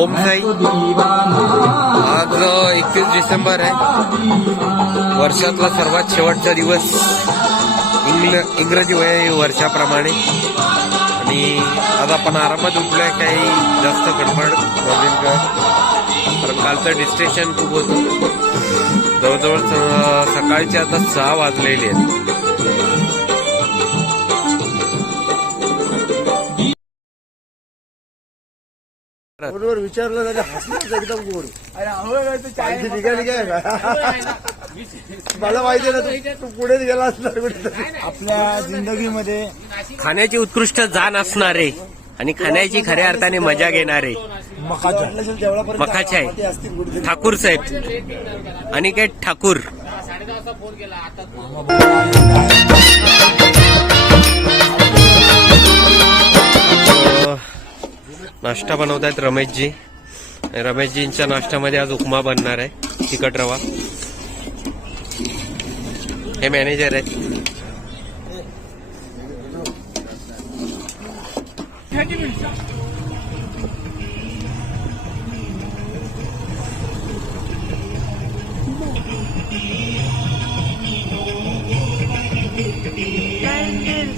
ओम साई. आज 21 डिसेंबर आहे. वर्षातला सर्वात शेवटचा दिवस इंग्रजी वर्षाप्रमाणे. आणि आज आपण आरामात उठलोय. काही जास्त गडबड नवीन का, कारण कालचं डिस्ट्रेक्शन खूप होतं. जवळजवळ सकाळचे आता 6 वाजलेले आहेत. बरोबर विचारलं तर हसणं एकदम गोड. निघाली काय मला माहिती आहे ना, तू पुढे गेला असणार कुठे आपल्या जिंदगीमध्ये. खाण्याची उत्कृष्ट जाण असणारे आणि खाण्याची खऱ्या अर्थाने मजा घेणारे मखाचे ठाकूर साहेब अनिकेत ठाकूर. नाश्ता बनवतायत रमेशजी. रमेशजींच्या नाश्त्यामध्ये आज उपमा बनणार आहे, तिखट रवा. हे मॅनेजर आहेत.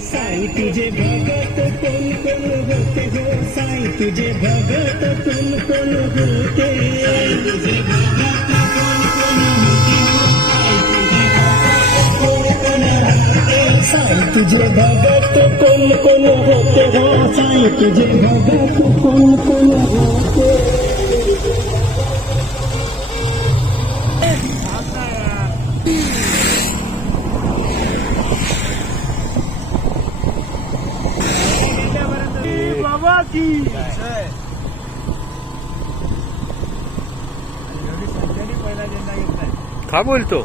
साई तुझे भगत कोण कोण होते हो, साई तुझे भगत कोण कोण होते, साई तुझे भगत कोण कोण होते हो, साई तुझे भगत कोण कोण होते. का बोलतो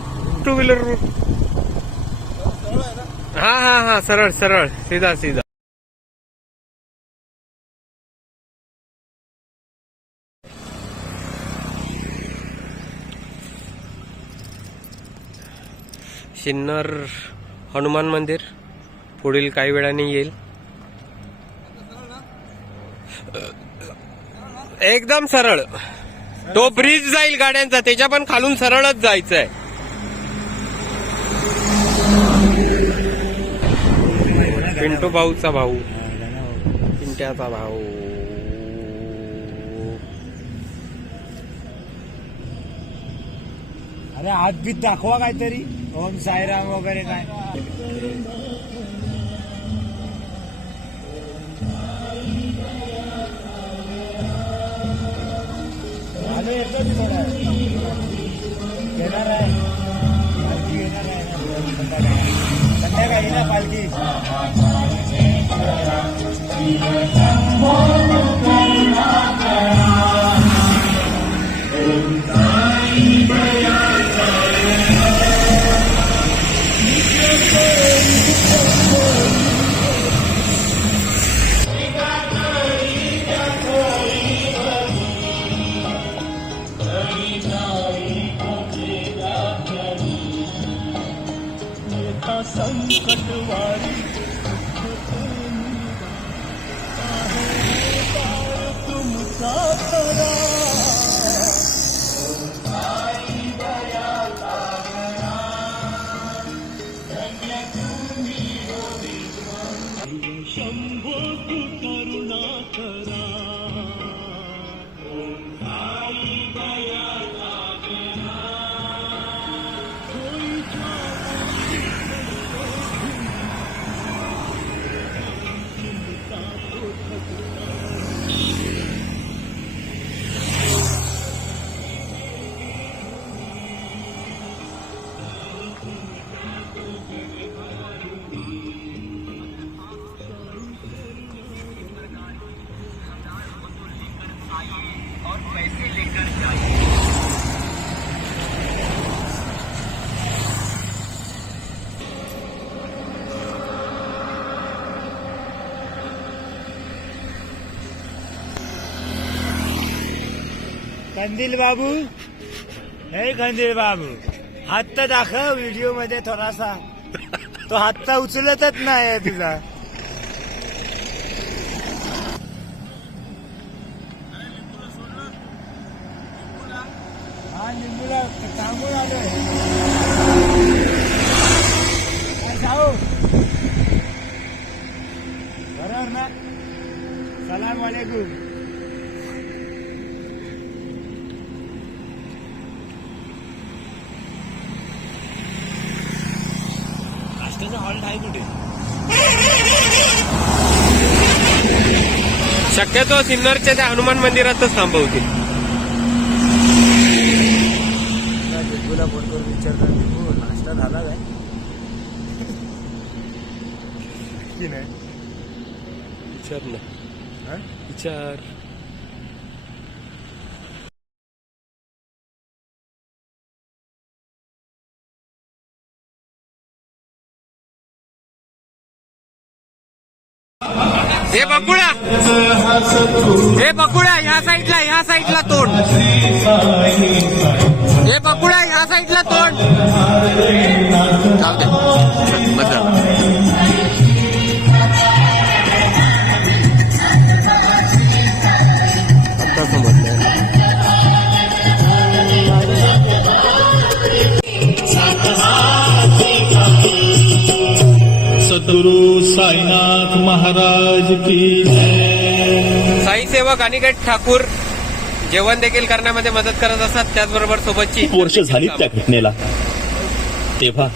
टू व्हीलर रूट. हा हा हा, सरळ सरळ सीधा सीधा. शिन्नर हनुमान मंदिर पुढील काही वेळाने येईल. एकदम सरळ. तो ब्रिज जाईल गाड्यांचा, त्याच्या पण खालून सरळच जायचंय. पिंटू भाऊचा भाऊ, पिंट्याचा भाऊ. अरे हात बीत दाखवा काहीतरी, ओम साईराम वगैरे काय. येणार आहे पालखी, येणार आहे संध्याकाळी ना पालखी. संकटवारी तुमचा खरा. शंभो तू करुणा करा. कंदील बाबू, हे कंदील बाबू, हात तर दाखव व्हिडिओ मध्ये थोडासा. तो हात तर उचलतच नाही तुझा. लिंबूला थांबून आलोय जाऊ बरोबर ना. सलाम वालेकुम. नाश्त्याचा हॉल्ट आहे कुठे? शक्यतो सिन्नरच्या त्या हनुमान मंदिरातच थांबवतील. लिंबूला फोनवर विचारतात लिंबू नाश्ता झाला काय की नाही? विचार ना, हा? विचार. हे बकुळा, हे बकुळा ह्या साईडला तोंड. हे बकुळा ह्या साईडला तोंड. जाऊ दे बस झालं. आता समजलं. सद्गुरु साईनाथ महाराज की जय. साई सेवक अनिकेत ठाकूर जेवण देखील करण्यामध्ये मदत करत असतात. त्याचबरोबर सोबतची खूप वर्ष झाली त्या घटनेला. तेव्हा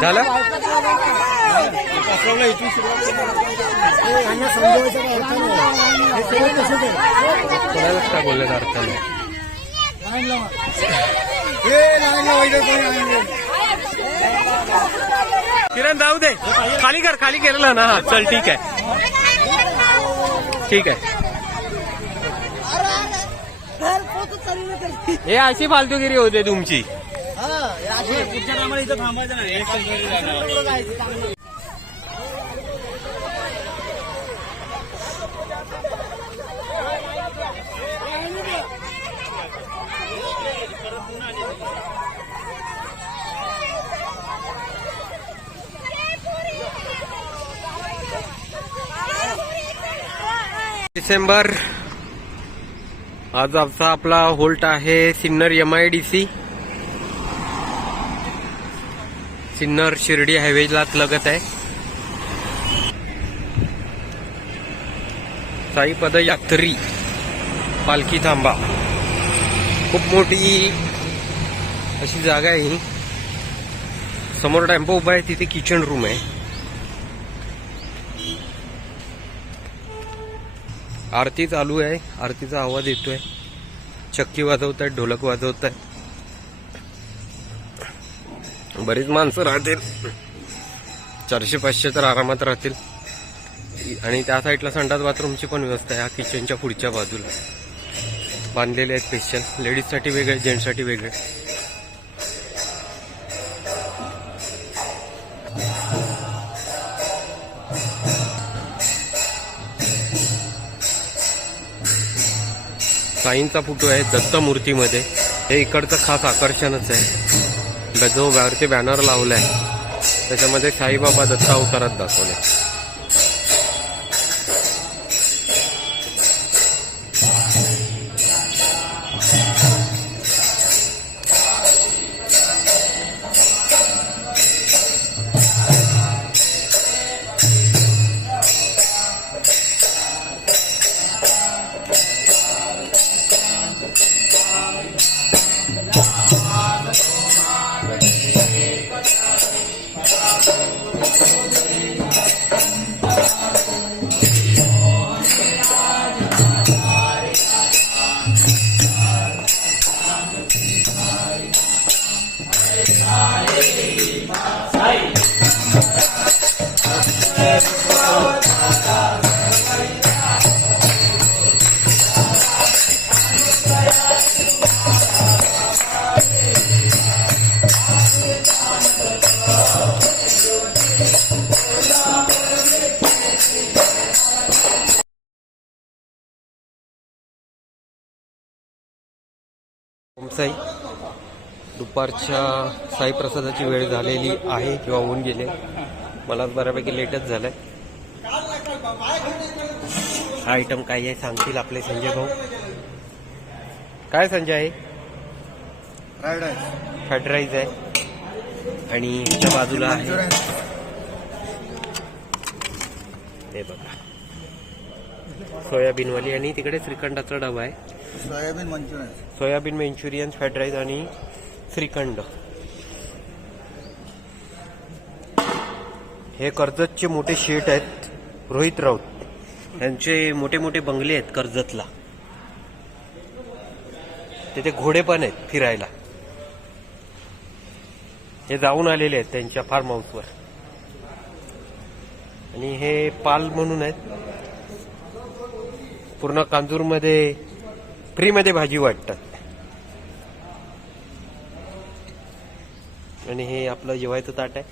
झालं. कोणालाच काय बोलण्याचा अर्थ नाही. किरण जाऊ दे, खाली केलेलं ना. हा चल ठीक आहे. हे अशी फालतूगिरी होते तुमची. पुढच्या टायमाला इथं थांबायचं नाही. डिसेंबर आज आमचा आपला होल्ट आहे सिन्नर MIDC. सिन्नर शिर्डी हायवेलाच लगत आहे. साई पदयात्री पालखी थांबा. खूप मोठी अशी जागा आहे ही. समोर टेम्पो उभा आहे, तिथे किचन रूम आहे. आरती चालू आहे, आरतीचा आवाज येतोय. चक्की वाजवत आहेत, ढोलक वाजवत आहेत. बरीच माणसं राहतील, 400-500 तर आरामात राहतील. आणि त्या साईडला संडास बाथरूमची पण व्यवस्था आहे. हा किचनच्या पुढच्या बाजूला बांधलेले आहेत स्पेशल. लेडीजसाठी वेगळे, जेंट्ससाठी वेगळे. साईंचा फोटो आहे दत्त मूर्तीमध्ये. हे इकडचं खास आकर्षणच आहे. जो वरती बॅनर लावलाय त्याच्यामध्ये साईबाबा दत्त अवतारात दाखवले. ओम साई. दुपारच्या साईप्रसादाची वेळ झालेली आहे किंवा होऊन गेले. मला बऱ्यापैकी लेटच झालंय. हा आयटम काय आहे सांगतील आपले संजय भाऊ. काय संजय आहे? फ्राईड राईस आहे. आणि ह्याच्या बाजूला आहे हे बघा सोयाबीनवाली. आणि तिकडे श्रीखंडाचा डबा आहे. सोयाबीन मंचुरियन, फ्राईड राईस आणि श्रीखंड. हे कर्जतचे मोठे शेठ आहेत रोहित राऊत. यांचे मोठे मोठे बंगले आहेत कर्जतला. तिथे घोडे पण आहेत फिरायला. हे जाऊन आलेले आहेत त्यांच्या फार्म हाऊसवर. आणि हे पाल म्हणून आहेत. पूर्ण कांजूरमध्ये फ्रीमध्ये भाजी वाटतात. आणि हे आपलं जेवायचं ताट आहे.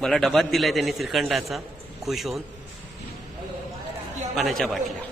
मला डबात दिलाय त्यांनी श्रीखंडाचा, खुश होऊन. पाण्याच्या बाटल्या.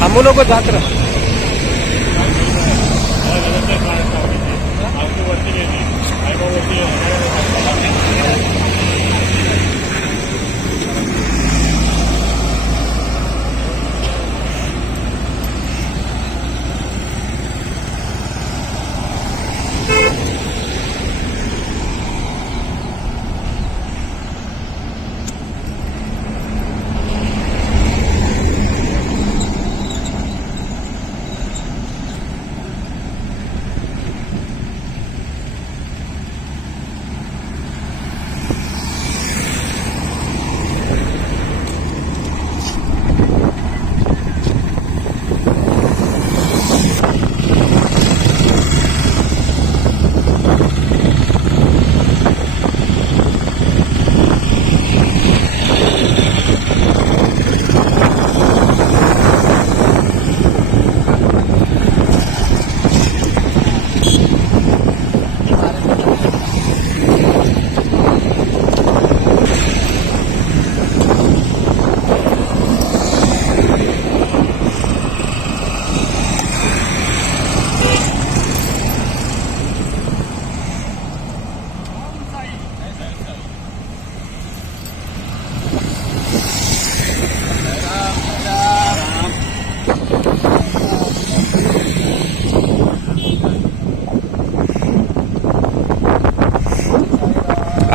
थांबू नको, जात राहा.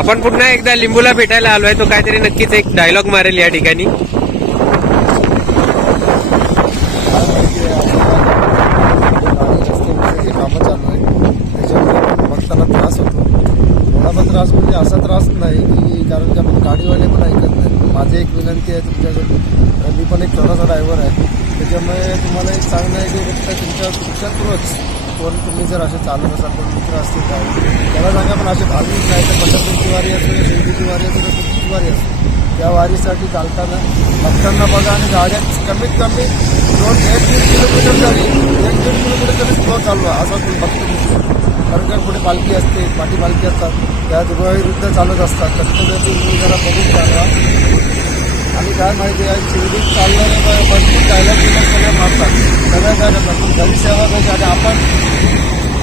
आपण पुन्हा एकदा लिंबूला भेटायला आलोय. तो काहीतरी नक्कीच एक डायलॉग मारेल या ठिकाणी. कामं चालू आहे त्याच्यामुळे बघताना त्रास होतो. थोडा पण त्रास म्हणजे असा त्रास नाही की कारण की आपण गाडीवाले पण ऐकत नाही. माझी एक विनंती आहे तुमच्याकडे, मी पण एक छोटासा ड्रायव्हर आहे, त्याच्यामुळे तुम्हाला एक सांगणं आहे की फक्त तुमच्या थ्रूच कोण तुम्ही जर असे चालत असाल कोण मित्र असतील काय त्याला सांगा, पण असे भागून नाही तर पंढरपूरची वारी असेल, शिर्डीची वारी असेल, कुठची वारी असेल, त्या वारीसाठी चालताना भक्तांना बघा आणि गाड्या कमीत कमी 1-1.5 किलोमीटर झाली 1-1.5 किलोमीटर तरी स्लो चालवा असा तुम्ही बघतो दिसतो. कारण का पुढे पालखी असते, पाठी पालखी असतात, त्या दुर्गाविरुद्ध चालत असतात, तर तुम्ही जरा बघून चालवा. आणि काय माहिती आहे शिर्डीत चालणारे भरपूर जायला किंमत सगळ्या मारतात, सगळ्या काय करतात, पण घरी सेवा पाहिजे. आणि आपण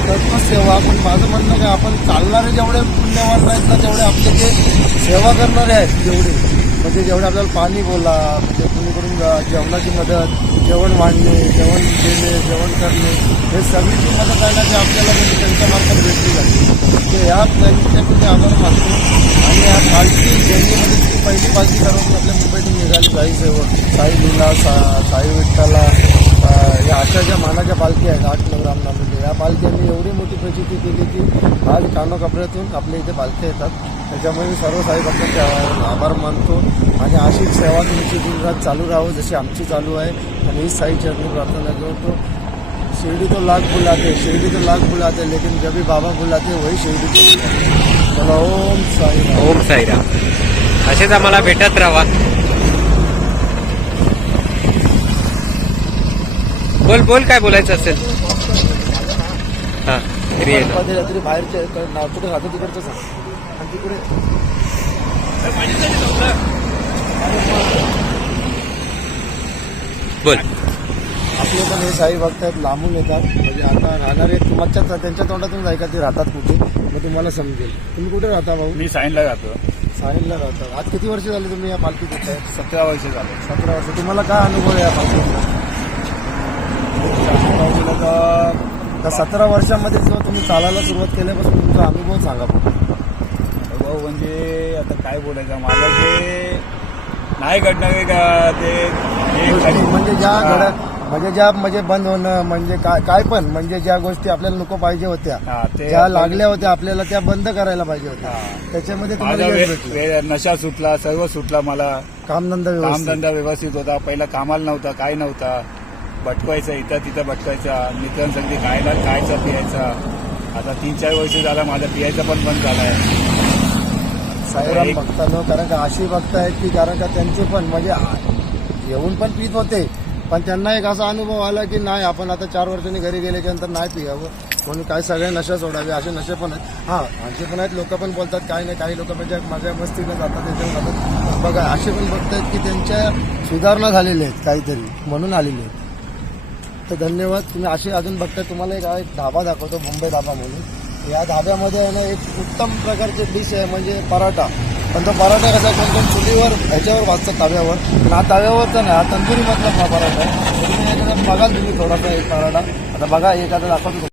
करतो सेवा, पण माझं म्हणणं काय आपण चालणारे जेवढे पुण्यवान आहेत ना तेवढे आपले जे सेवा करणारे आहेत जेवढे म्हणजे जेवढे आपल्याला पाणी बोला म्हणजे कुणीकडून जेवणाची मदत, जेवण वाढणे, जेवण देणे, जेवण करणे, हे सगळी जी मदत आहे ना ती आपल्याला म्हणजे त्यांच्या मार्फत भेटली जाते. ते ह्या त्यांच्याकडे आभार मानतो. आणि ह्या पालखी दिंडीमध्ये पहिली पालखी सर्वांनी आपल्या मुंबईतून निघाली साई सेवक, साई लीला, साई विठ्ठला, या अशा ज्या मानाच्या पालखी आहेत 8-9 रामनाममध्ये, या पालख्यांनी एवढी मोठी प्रचिती केली की आज कानोकापड्यातून आपल्या इथे पालख्या येतात. त्याच्यामुळे मी सर्व साई भक्तांचे आभार मानतो. आणि अशीच सेवा तुमची दिनरात चालू राहावं जशी आमची चालू आहे. आणि हीच साई चरणी प्रार्थना करतो. शिर्डी तो लाख बुलाते, शिर्डी तो लाख बुलाते, लेकिन जब भी बाबा बुलाते वही शिर्डी चला. ओम साईराम. ओम साईराम. असेच आम्हाला भेटत राहा. बोल बोल काय बोलायचं असेल. हा तरी बाहेरचे कुठे राहतो तिकडचं सांग. आणि तिकडे बोल. आपले पण हे साई भक्त आहेत, लांबून येतात. म्हणजे आता राहणारे तुमच्या त्यांच्या तोंडातून जाय का ते राहतात कुठे, मग तुम्हाला समजेल. तुम्ही कुठे राहता भाऊ? मी साईनला जातो. साईनला राहतात. आज किती वर्ष झाली तुम्ही या पालखीत येत आहे? 17 वर्ष झाले. 17 वर्ष. तुम्हाला काय अनुभव आहे या पालखीचा? त्या 17 वर्षामध्ये जेव्हा तुम्ही चालायला सुरुवात केल्यापासून तुमचा अनुभव सांगा. भाऊ म्हणजे आता काय बोलायचं, माझं जे नाही घडणार का ते म्हणजे ज्या बंद होणं म्हणजे काय पण म्हणजे ज्या गोष्टी आपल्याला नको पाहिजे होत्या, ज्या लागल्या होत्या आपल्याला त्या बंद करायला पाहिजे होत्या, त्याच्यामध्ये तुम्हाला यश भेटलं. नशा सुटला, सर्व सुटला. मला कामधंदा व्यवस्थित होता. पहिला कामाला नव्हता, काय नव्हता, भटकायचा, इथं तिथं भटकायचा, मित्रांसाठी खायचा पियायचा. आता 3-4 वर्ष झाला माझा पियायचा पण बंद झालाय. साईराम भक्तांनो, कारण का अशी भक्त आहेत की कारण का त्यांचे पण म्हणजे येऊन पण पित होते, पण त्यांना एक असा अनुभव आला की नाही आपण आता 4 वर्षांनी घरी गेल्याच्यानंतर नाही पियावं म्हणून काय सगळे नशा सोडावे. असे नशे पण आहेत. हां, असे पण आहेत. लोक पण बोलतात काय नाही, काही लोक म्हणजे माझ्या मस्तीनं जातात त्याच्यावर जातात. बघा असे पण भक्त आहेत की त्यांच्या सुधारणा झालेल्या आहेत काहीतरी म्हणून आलेले आहेत. तर धन्यवाद. तुम्ही असे अजून बघताय. तुम्हाला एक धाबा दाखवतो, मुंबई धाबा म्हणून. या धाब्यामध्ये आहे ना एक उत्तम प्रकारचे डिश आहे म्हणजे पराठा. पण तो पराठा कसा कोण चुलीवर ह्याच्यावर भाजतात तव्यावर, पण हा तव्यावरचा नाही, हा तंदुरीमधला हा पराठा आहे. तुम्ही याच्यात बघाल तुम्ही थोडासा एक पराठा. आता बघा एखादा दाखवतो.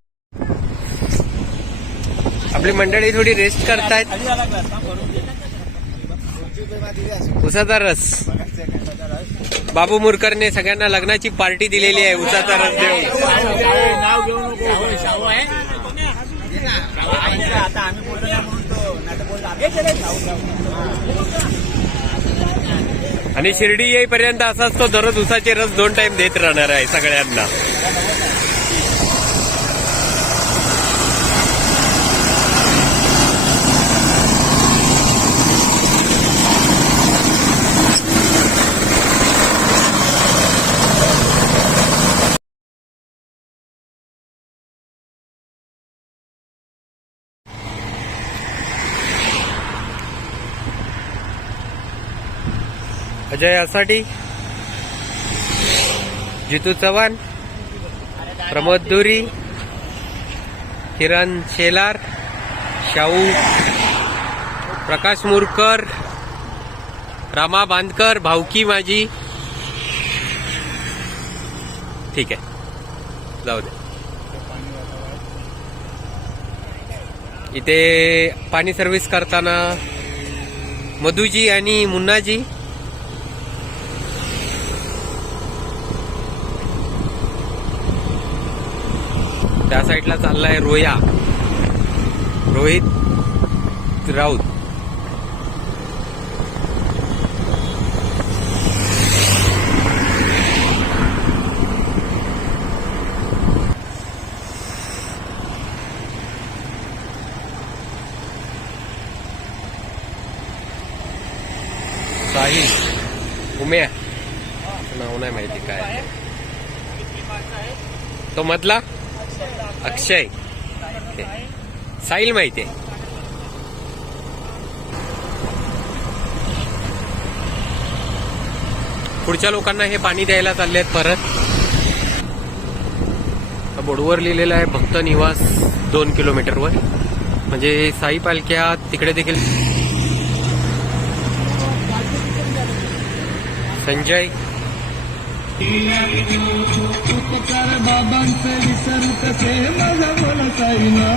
आपली मंडळी थोडी रेस्ट करतायत. उसाचा रस बाबू मुरकरने सगळ्यांना लग्नाची पार्टी दिलेली आहे. उसाचा रस देऊन. आणि शिर्डी येईपर्यंत असाच तो दररोज उसाचे रस 2 टाइम देत राहणार आहे सगळ्यांना. अजय आसाटी, जितू चव्हाण, प्रमोद दुरी, किरण शेलार, शाहू, प्रकाश मुरकर, रामा बांदकर, भावकी माझी. ठीक आहे, जाऊ दे. इथे पाणी सर्व्हिस करताना मधुजी आणि मुन्नाजी. त्या साईडला चाललाय रोया, रोहित राऊत. साहिल उम्या नाव नाही माहिती काय. तो मधला अक्षय, साहिल माहिती आहे. पुढच्या लोकांना हे पाणी द्यायला चालले आहेत परत. बोर्डवर लिहिलेलं आहे भक्त निवास 2 किलोमीटरवर. म्हणजे साई पालख्या तिकडे देखील. संजय उपकार बाबांचे विसरू कसे माझा बोला साईना.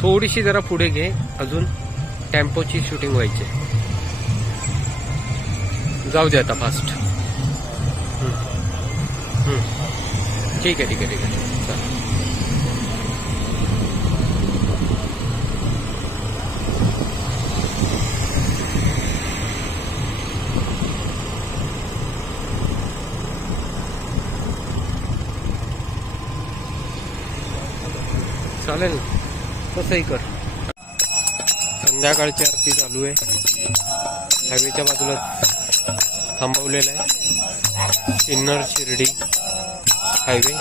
थोडीशी जरा पुढे घे, अजून टेम्पोची शूटिंग व्हायची. जाऊ दे आता फास्ट. ठीक आहे ठीक आहे ठीक आहे चालेल. तसंही कर. संध्याकाळची आरती चालू आहे. हायवेच्या बाजूला थांबवलेला आहे. सिन्नर शिर्डी हायवे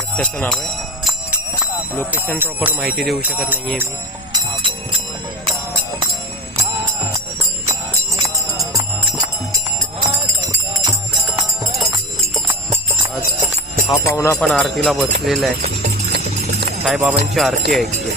रस्त्याचं नाव आहे. लोकेशन प्रॉपर माहिती देऊ शकत नाहीये मी. आज हा पाहुणा पण आरतीला बसलेला आहे. साईबाबांची आरती ऐकते.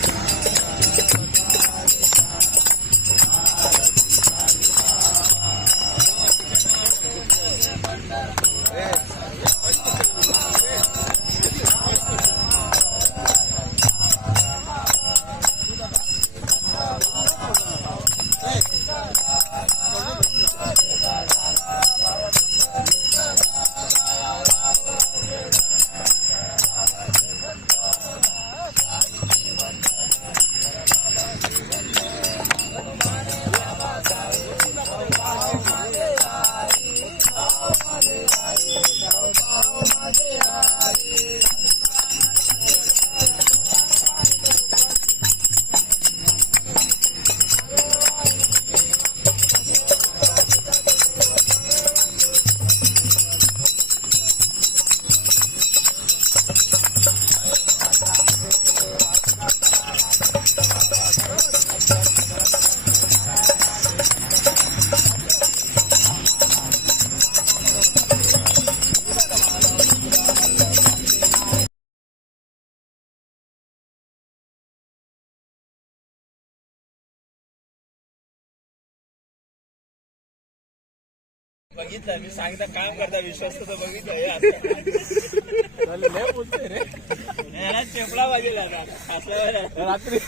बघितलं मी सांगता काम करता विश्वास तर बघितलं बोलतोय रे. चेपला पाहिजे रात्री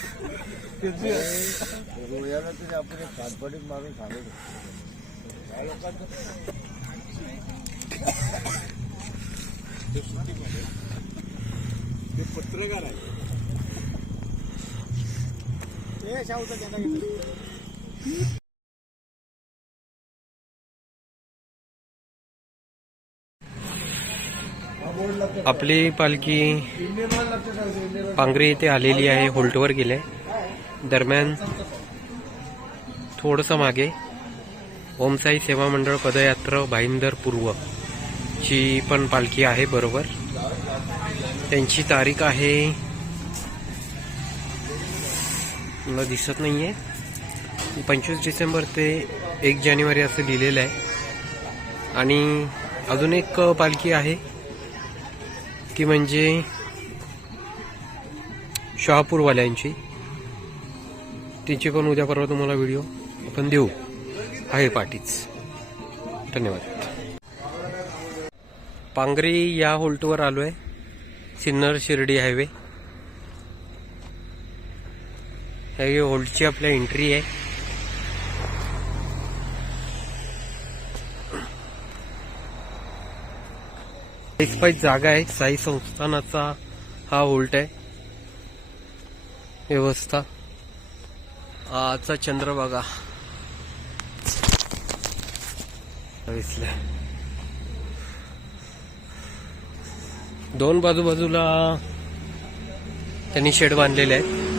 आपण कानपडीत मारून सांगतो ते पत्रकार आहे. आपली पालखी पांगरी येथे आलेली आहे. होल्टवर गेले. दरम्यान थोडंसं मागे ओमसाई सेवा मंडळ पदयात्रा भाईंदर पूर्व ची पण पालखी आहे बरोबर. त्यांची तारीख आहे मला दिसत नाहीये 25 डिसेंबर ते 1 जानेवारी असं लिहिलेलं आहे. आणि अजून एक पालखी आहे की म्हणजे शहापूरवाल्यांची, तिची पण उद्या परवा तुम्हाला व्हिडिओ आपण देऊ, आहे पाठीच. धन्यवाद. पांगरी या होल्टवर आलोय, सिन्नर शिर्डी हायवे. हे होल्टची आपल्या एंट्री आहे. एक्सपाईज जागा आहे. साई संस्थानाचा हा होल्ट आहे. व्यवस्था आजचा चंद्रभागा दिसलाय. 2 बाजूला त्यांनी शेड बांधलेले आहेत.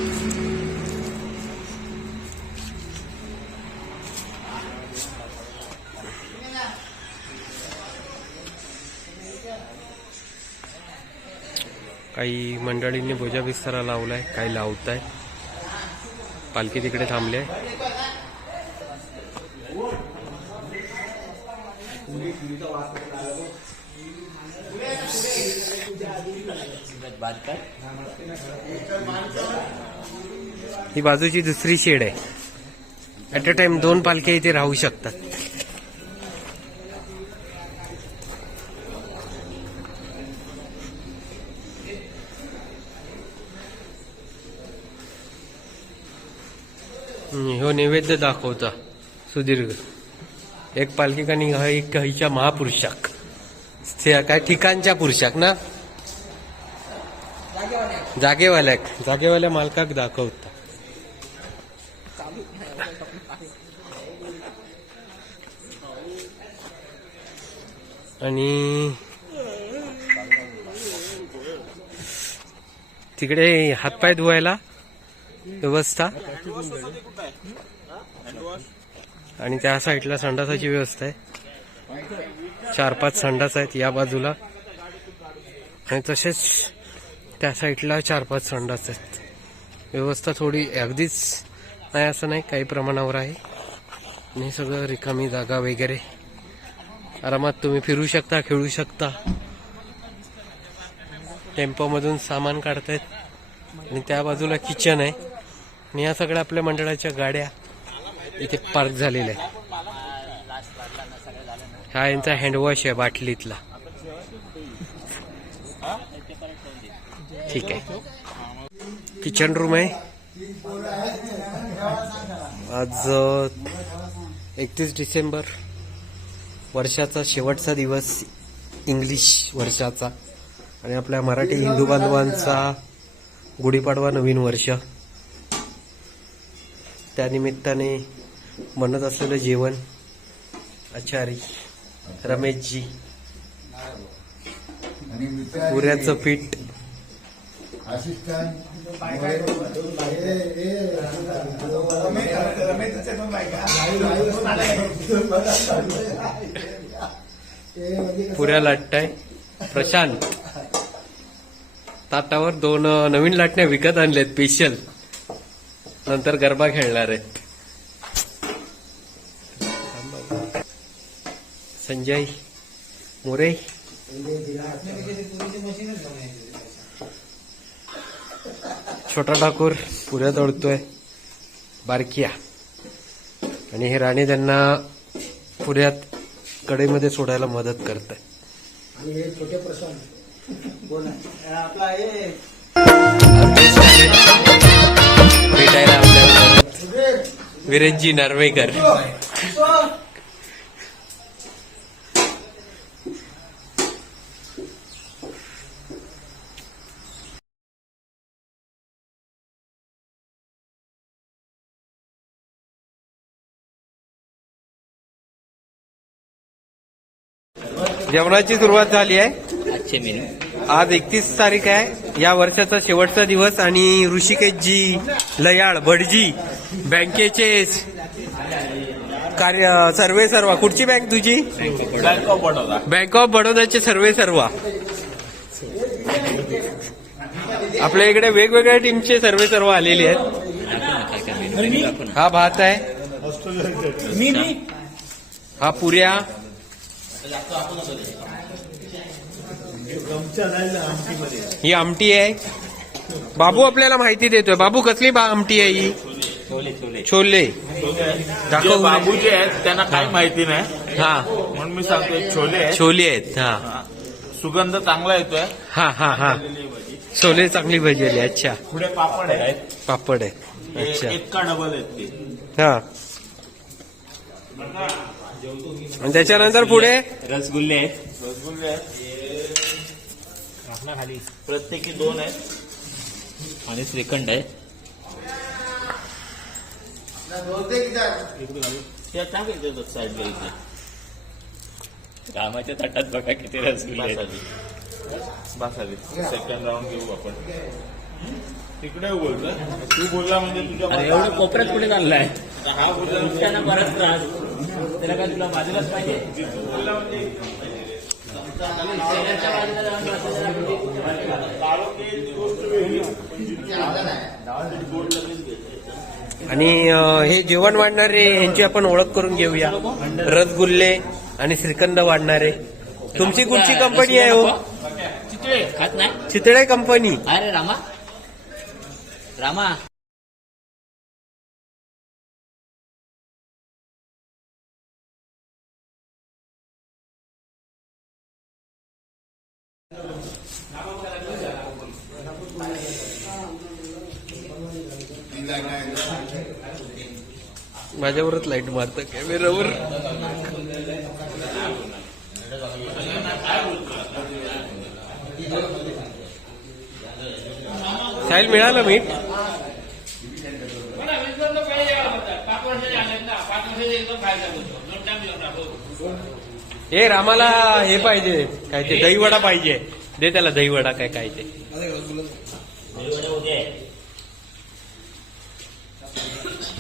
काही मंडळींनी बोजा विस्तारा लावलाय, काही लावताय. पालखी तिकडे थांबले. ही बाजूची दुसरी शेड आहे. ऍट अ टाइम 2 पालख्या इथे राहू शकतात. हो नैवेद्य दाखवता सुदीर्घ. एक पालखी का निघा एक हिच्या महापुरुषाक, काय ठिकाणच्या पुरुषाक ना, जागेवाल्या मालकाक दाखवता. आणि तिकडे हातपाय धुवायला व्यवस्था, आणि त्या साईडला संडासाची व्यवस्था आहे. 4-5 संडास आहेत या बाजूला, आणि तसेच त्या साईडला 4-5 संडास आहेत. व्यवस्था थोडी अगदीच नाही असं नाही, काही प्रमाणावर आहे. आणि सगळं रिकामी जागा वगैरे, आरामात तुम्ही फिरू शकता, खेळू शकता. टेम्पोमधून सामान काढतायत. आणि त्या बाजूला किचन आहे. आणि या सगळ्या आपल्या मंडळाच्या गाड्या इथे पार्क झालेल्या आहेत. हा यांचा हँडवॉश आहे बाटलीतला. ठीक आहे. किचन रूम आहे. आज 31 डिसेंबर, वर्षाचा शेवटचा दिवस, इंग्लिश वर्षाचा, आणि आपल्या मराठी हिंदू बांधवांचा गुढीपाडवा, नवीन वर्ष. त्यानिमित्ताने बनत असलेलं जेवण आचारी रमेशजी, पुऱ्याचं पीठ, पुऱ्या लाटताय प्रशांत. ताटावर 2 नवीन लाटण्या विकत आणल्यात स्पेशल, नंतर गरबा खेळणार आहेत. संजय मोरे, छोटा ठाकूर पुऱ्या तोडतोय, बारकिया. आणि हे राणे त्यांना पुऱ्यात कढईमध्ये सोडायला मदत करताय. आणि हे छोटे प्रशांत आपला भेटायला आपल्या विरेंजी नार्वेकर. जेवणाची सुरुवात झाली आहे. आजचे मेनू, आज 31 तारीख आहे, या वर्षाचा शेवटचा दिवस. आणि ऋषिकेशजी लयाळ भटजी बँकेचे सर्वे सर्वा. कुठची बँक तुझी? बँक ऑफ बडोदाचे सर्वे सर्वा. आपल्या इकडे वेगवेगळ्या टीमचे सर्वे सर्व आलेले आहेत. हा भात आहे. हा पुऱ्या, ही आमटी आहे. बाबू आपल्याला माहिती देतोय. बाबू कसली आमटी आहे ही? छोले. दाखव. बाबू जे आहेत त्यांना काही माहिती नाही, हा, म्हणून मी सांगतोय छोले आहेत. छोले आहेत. हा सुगंध चांगला येतोय. हा हा हा, छोले चांगली भाजली. अच्छा, पुढे पापड आहेत. पापड आहे. हे अच्छा, एक का डबल आहेत ते. हा. आणि त्याच्यानंतर पुढे रसगुल्ले आहेत. रसगुल्ले आहेत प्रत्येकी 2 आहेत आणि श्रीखंड आहे. त्या टाकायचं साईडला इथे. कामाच्या ताटात बघा किती रसगुल्ले आहेत. बासावी सेकंड राऊंड घेऊ आपण. तिकडे बोलतोय तू बोलला म्हणजे तुझ्या अरे एवढं कोपऱ्यात कुठे चाललाय? हा बोलला त्यांना परत त्रास. त्याला काय तुला बाजूलाच पाहिजे? बोलला म्हणजे आणि हे जेवण वाढणारे यांची आपण ओळख करून घेऊया. रसगुल्ले आणि श्रीखंड वाढणारे. तुमची कुठची कंपनी आहे हो? चितळे खात नाही. चितळे कंपनी. अरे रामा रामा माझ्यावरच लाईट मारतं कॅमेरावर. साहिल मिळालं मीठ? हे रामाला हे पाहिजे काय ते दहीवडा पाहिजे. दे त्याला दहीवडा काय काय ते.